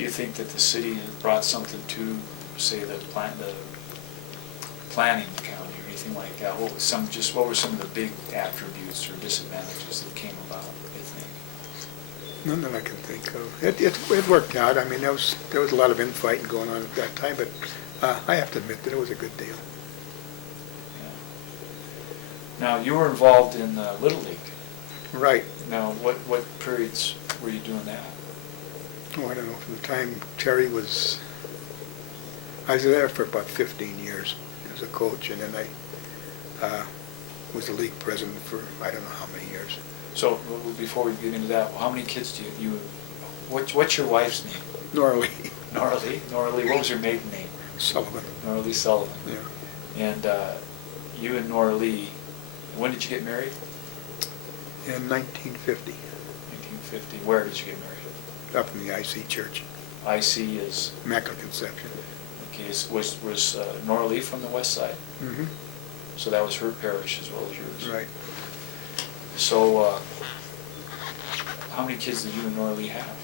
Do you think that the city has brought something to, say, the planning county or anything like that? What were some of the big attributes or disadvantages that came about, you think? None that I can think of. It worked out. I mean, there was a lot of infighting going on at that time, but I have to admit that it was a good deal. Yeah. Now, you were involved in Little League. Right. Now, what periods were you doing that? Oh, I don't know. From the time Terry was, I was there for about 15 years as a coach, and then I was the league president for I don't know how many years. So before we get into that, how many kids do you what's your wife's name? Nora Lee. Nora Lee? Nora Lee, what was her maiden name? Sullivan. Nora Lee Sullivan. Yeah. And you and Nora Lee, when did you get married? In 1950. 1950. Where did you get married? Up in the IC church. IC is? Immaculate Conception. Okay, was Nora Lee from the west side? Mm-hmm. So that was her parish as well as yours? Right. So how many kids did you and Nora Lee have?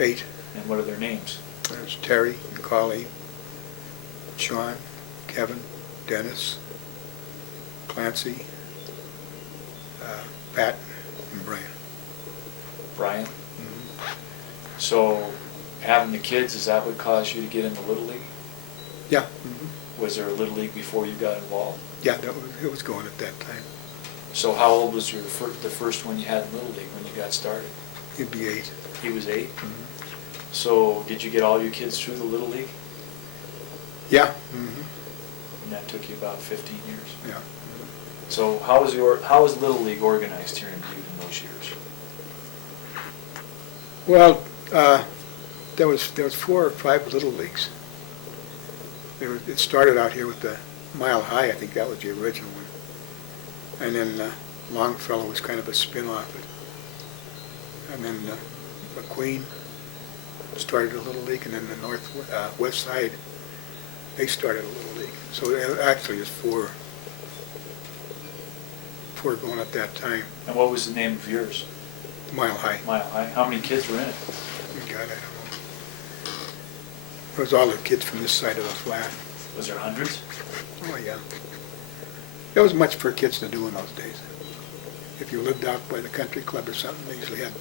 8. And what are their names? There's Terry, Colleen, Sean, Kevin, Dennis, Clancy, Pat, and Brian. Brian? Mm-hmm. So having the kids, is that what caused you to get into Little League? Yeah. Mm-hmm. Was there a Little League before you got involved? Yeah, it was going at that time. So how old was the first one you had in Little League when you got started? He'd be 8. He was 8? Mm-hmm. So did you get all your kids through the Little League? Yeah. Mm-hmm. And that took you about 15 years? Yeah. So how was Little League organized here in Butte in those years? Well, there was 4 or 5 Little Leagues. It started out here with the Mile High. I think that was the original one. And then Longfellow was kind of a spin-off. And then McQueen started a Little League, and then the west side, they started a Little League. So it actually is 4 going at that time. And what was the name of yours? Mile High. Mile High. How many kids were in it? God, I don't know. It was all the kids from this side of the flat. Was there hundreds? Oh, yeah. There was much for kids to do in those days. If you lived out by the country club or something, they usually had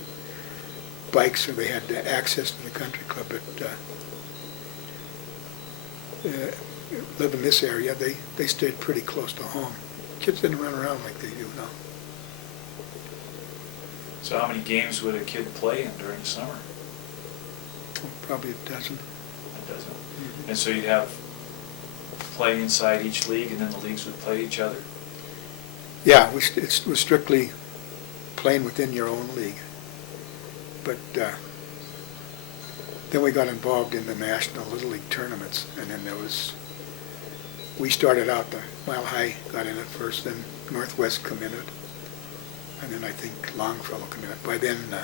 bikes or they had access to the country club. But live in this area, they stayed pretty close to home. Kids didn't run around like they do now. So how many games would a kid play in during the summer? Oh, probably a dozen. A dozen. Mm-hmm. And so you'd have play inside each league, and then the leagues would play each other? Yeah, it was strictly playing within your own league. But then we got involved in the National Little League tournaments, and then we started out, the Mile High got in it first, then Northwest come in it, and then I think Longfellow come in it. By then,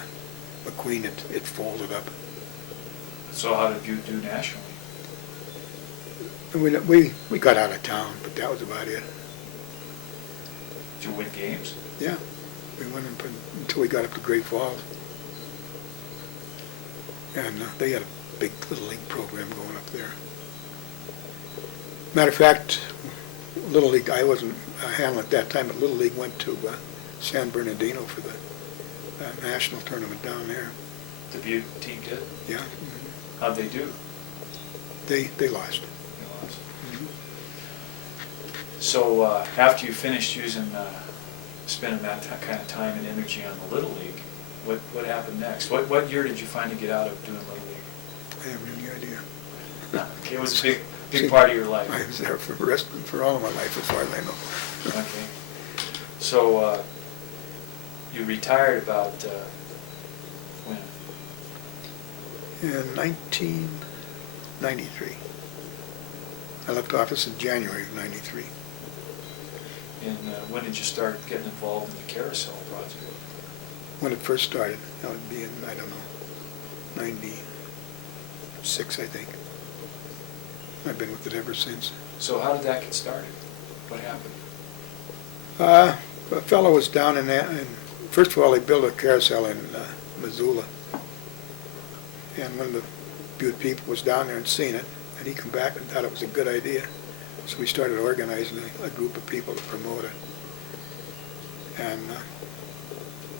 McQueen, it folded up. So how did you do nationally? And we got out of town, but that was about it. Did you win games? Yeah, we went until we got up to Great Falls. And they had a big Little League program going up there. Matter of fact, Little League, I wasn't handling at that time, but Little League went to San Bernardino for the national tournament down there. The Butte team did? Yeah. Mm-hmm. How'd they do? They lost. They lost. Mm-hmm. So after you finished spending that kind of time and energy on the Little League, what happened next? What year did you finally get out of doing Little League? I have any idea. Okay, it was a big part of your life. I was there for all of my life, as far as I know. Okay. So you retired about when? In 1993. I left office in January of '93. And when did you start getting involved in the Carousel project? When it first started, that would be in, I don't know, 96, I think. I've been with it ever since. So how did that get started? What happened? A fellow was down in that, and first of all, they built a carousel in Missoula. And one of the Butte people was down there and seen it, and he come back and thought it was a good idea. So we started organizing a group of people to promote it. And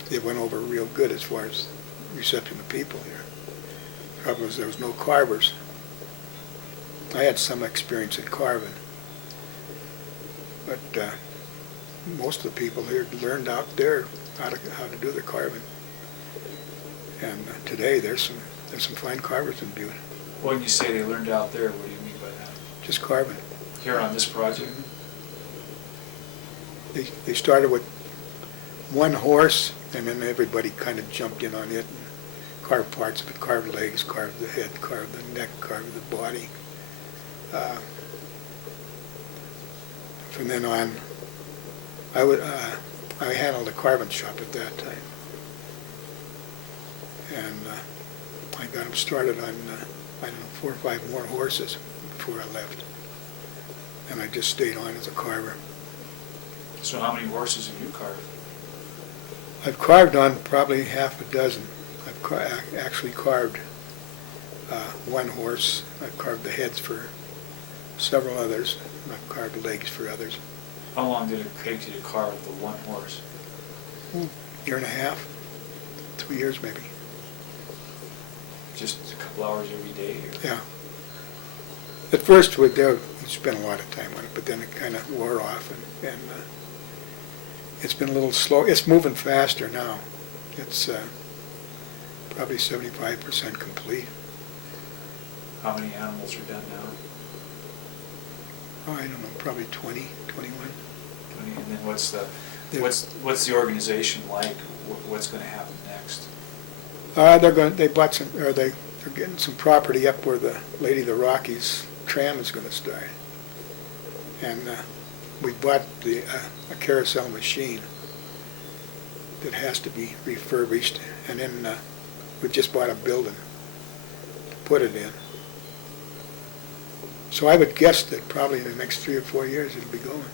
it went over real good as far as reception of people here. The problem was there was no carvers. I had some experience in carving, but most of the people here learned out there how to do the carving. And today there's some fine carvers in Butte. When you say they learned out there, what do you mean by that? Just carving. Here on this project? They started with one horse, and then everybody kind of jumped in on it and carved parts of it, carved legs, carved the head, carved the neck, carved the body. From then on, I handled a carving shop at that time, and I got them started on I don't know, 4 or 5 more horses before I left, and I just stayed on as a carver. So how many horses have you carved? I've carved on probably half a dozen. I've actually carved one horse. I've carved the heads for several others. I've carved legs for others. How long did it take you to carve the one horse? Year and a half, 2 years maybe. Just a couple hours every day? Or? Yeah. At first we spent a lot of time on it, but then it kind of wore off, and it's been a little slow. It's moving faster now. It's probably 75% complete. How many animals are done now? Oh, I don't know, probably 20, 21. 20, and then what's the organization like? What's going to happen next? They're getting some property up where the Lady of the Rockies tram is going to start, and we bought a carousel machine that has to be refurbished, and then we just bought a building to put it in. So I would guess that probably in the next 3 or 4 years it'll be going.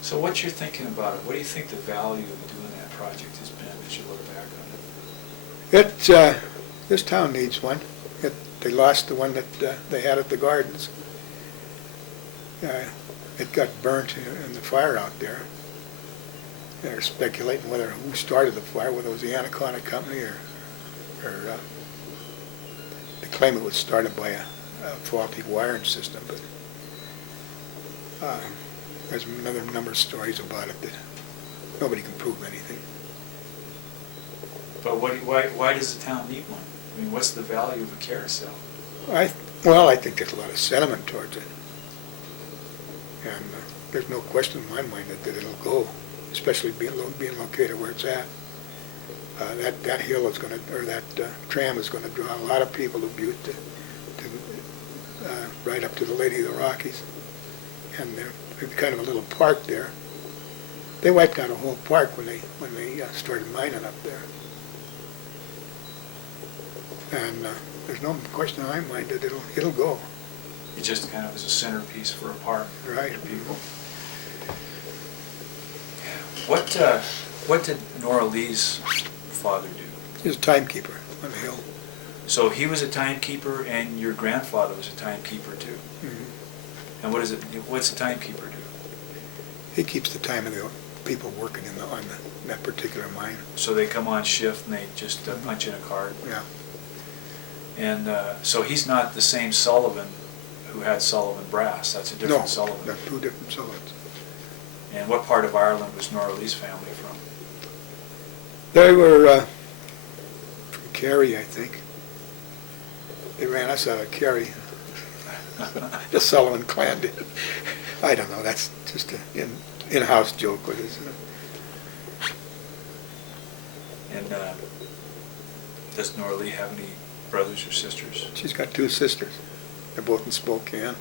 So what you're thinking about it, what do you think the value of doing that project has been as you look back on it? This town needs one. They lost the one that they had at the gardens. It got burnt in the fire out there. They're speculating who started the fire, whether it was the Anaconda Company or they claim it was started by a faulty wiring system, but there's another number of stories about it that nobody can prove anything. But why does the town need one? I mean, what's the value of a carousel? I think there's a lot of sentiment towards it, and there's no question in my mind that it'll go, especially being located where it's at. That hill is going to, or that tram is going to draw a lot of people to Butte, right up to the Lady of the Rockies, and there's kind of a little park there. They wiped out a whole park when they started mining up there, and there's no question in my mind that it'll go. It just kind of is a centerpiece for a park Right. for people. What did Nora Lee's father do? He was a timekeeper on the hill. So he was a timekeeper, and your grandfather was a timekeeper too. Mm-hmm. And what's a timekeeper do? He keeps the time of the people working on that particular mine. So they come on shift and they just punch in a card. Yeah. And so he's not the same Sullivan who had Sullivan Brass. That's a different Sullivan. No, they're 2 different Sullivans. And what part of Ireland was Nora Lee's family from? They were from Kerry, I think. They ran us out of Kerry. The Sullivan clan did. I don't know. That's just an in-house joke with us. And does Nora Lee have any brothers or sisters? She's got 2 sisters. They're both in Spokane.